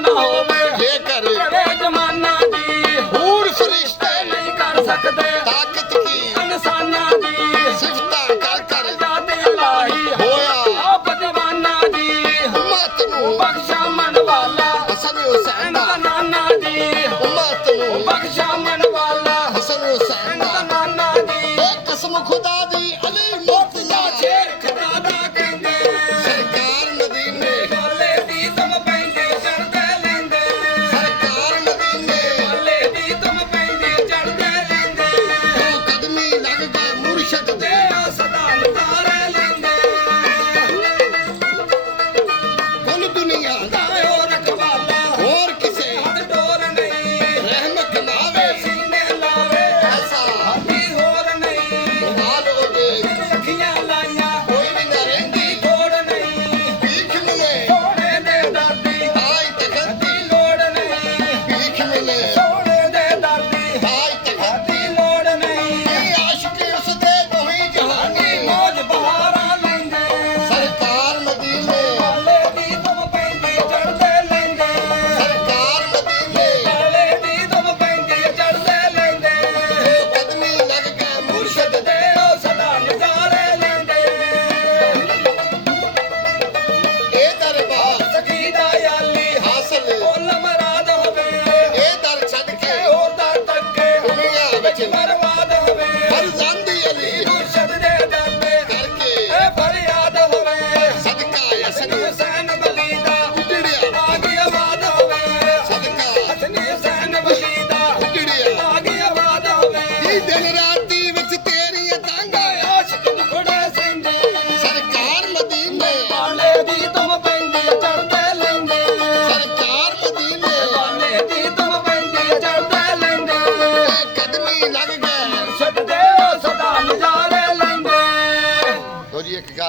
ਨਾ ਹੋਵੇ ਜੇਕਰ ਕਰੇ ਜਮਾਨਾ ਜੀ ਹੂਰ ਫਰਿਸ਼ਤੇ ਨਹੀਂ ਕਰ ਸਕਦੇ ਤਾਕਤ ਕੀ ਇਨਸਾਨਾਂ ਦੀ ਸਿਫਤਾਂ ਕਰ ਕਰ ਜਾਤ ਇਲਾਹੀ ਹੋਇਆ ਆਪ ਦੀਵਾਨਾ ਜੀ ਉਮਤ ਨੂੰ ਬਖਸ਼ਾ ਮਨ ਵਾਲਾ ਹਸਨ ਹੁਸੈਨ ਦਾ ਦਾ ਨਾਨਾ ਜੀ ਉਮਤ ਨੂੰ ਬਖਸ਼ਾ ਮਨ ਵਾਲਾ ਹਸਨ ਹੁਸੈਨ ਦਾ ਦਾ ਨਾਨਾ ਜੀ ਇਹ ਕਸਮ ਖੁਦਾ ਦੀ ਅਲੀ ਮੁਰਤਜ਼ਾ ਸ਼ੇਰ ਖੁਦਾ ਦਾ ਕਹਿੰਦੇ ਸਰਕਾਰ ਮਦੀਨੇ ਗਾਲੇ ਦੀ ਤੁਮ ਪੈਂਦੇ ਚੜਦੇ ਲੈਂਦੇ ਸਰਕਾਰ ਮਦੀਨੇ ਗਾਲੇ ਦੀ ਤੁਮ ਪੈਂਦੇ ਚੜਦੇ ਲੈਂਦੇ ਉਹ ਕਦਮੀ ਲੱਗ ਗਏ ਮੁਰਸ਼ਦ ਦੇ ਤੇ ਸਦਾ ਨਜ਼ਾਰੇ ਲੈਂਦੇ ਕੁੱਲ ਦੁਨੀਆ ਦਾ ਤਾਇਓ ਰਖਵਾਲਾ ਹੋਰ ਕਿਸੇ ਹੱਥ ਡੋਰ ਨਹੀਂ ਰਹਿਮਤ ਨਾਵੇ ਸੀਨੇ ਲਾਵੇ ਐਸਾ ਹਾਥੀ ਹੋਰ ਨਹੀਂ ਹਾਲ ਉਹਦੇ ਅੱਖੀਆਂ ਲਾਈਆਂ ਕੋਈ ਵੀ ਨਾ ਰਹਿੰਦੀ ਲੋੜ ਨਹੀਂ ਭੀਖ ਮਿਲੇ ਸੋਹਣੇ ਦੇ ਦਾਦੀ ਤਾਈ ਤਖਤ ਦੀ ਲੋੜ ਨਹੀਂ ਭੀਖ ਮਿਲੇ ਸੋਹਣੇ ਦੇ ਦਾਦੀ ਤਾਈ ਤਖਤ ਦੀ ਲੋੜ ਨਹੀਂ ਦੀ ਆਸ਼ਿਕ ਉਸ ਦੇ ਦੋਹੀ ਜਹਾਨੀ ਮੌਜ ਬਹਾਰਾਂ ਲੈਂਦੇ ਸਰਕਾਰ ਮਦੀਨੇ ਗਾਲੇ ਦੀ ਤੁਮ ਪੈਂਦੀ ਚੜਦੇ ਲੈਂਦੇ ਸਰਕਾਰ ਮਦੀਨੇ ਗਾਲੇ ਦੀ ਤੁਮ ਪੈਂਦੀ ਚੜਦੇ ਲੈਂਦੇ ਉਹ ਕਦਮੀ ਲੱਗ ਗਏ ਮੁਰਸ਼ਦ ਦੇ ਤੇ ਉਹ ਸਦਾ ਨਜ਼ਾਰੇ ਲੈਂਦੇ ਇਹ ਦਰਬਾਰ ਸਖੀ ਦਾ ਯਾਲੀ ਹਾਸਲ ਫੁੱਲ ਮਰਾਦ ਹੋਵੇ ਇਹ ਦਰ ਛੱਡ ਕੇ ਹੋਰ ਦਰ ਤੱਕੇ ਦੁਨੀਆ ਵਿੱਚ ਬਰਬਾਦ ਹੋਵੇ ਫਰਜ਼ੰਦੀ ਅਲੀ ਮੁਰਸ਼ਦ ਦੇ ਦਾਦੇ ਕਰਕੇ ਇਹ ਫਰਿਆਦ ਹੋਵੇ ਸਦਕਾ ਹਸਨ ਹੁਸੈਨ ਬਲੀ ਦਾ ਉਜੜਿਆ ਆ ਗਈ ਆਵਾਜ਼ ਹੋਵੇ ਸਦਕਾ ਹਸਨ ਹੁਸੈਨ ਬਲੀ ਦਾ ਉਜੜਿਆ ਆ ਗਈ ਆਵਾਜ਼ ਹੋਵੇ ਇਹ ਦਿਨ ਰਾਤੀ ਵਿੱਚ ਤੇਰੀਆਂ ਤਾਂਗਾ ਆਸ਼ਿਕ ਮੁਖੜੇ ਸਿੰਦੇ ਸਰਕਾਰ ਮਦੀਨੇ ਬਾਲੇ ਦੀ ਤੁਮ ਪੈਂਦੀ ਚੜਦੇ ਲੈਂਦੇ ਸਰਕਾਰ ਮਦੀਨੇ ਬਾਲੇ ਦੀ ਤੁਮ ਪੈਂਦੀ ਚੜਦੇ ਲੈਂਦੇ ਇਹ ਕਦਮੀ ਲੱਗ ਗਏ ਮੁਰਸ਼ਦ ਦੇ ਉਹ ਸਦਾ ਨਜ਼ਾਰੇ ਲੈਂਦੇ ਲੋ ਜੀ ਇੱਕ ਗੱਲ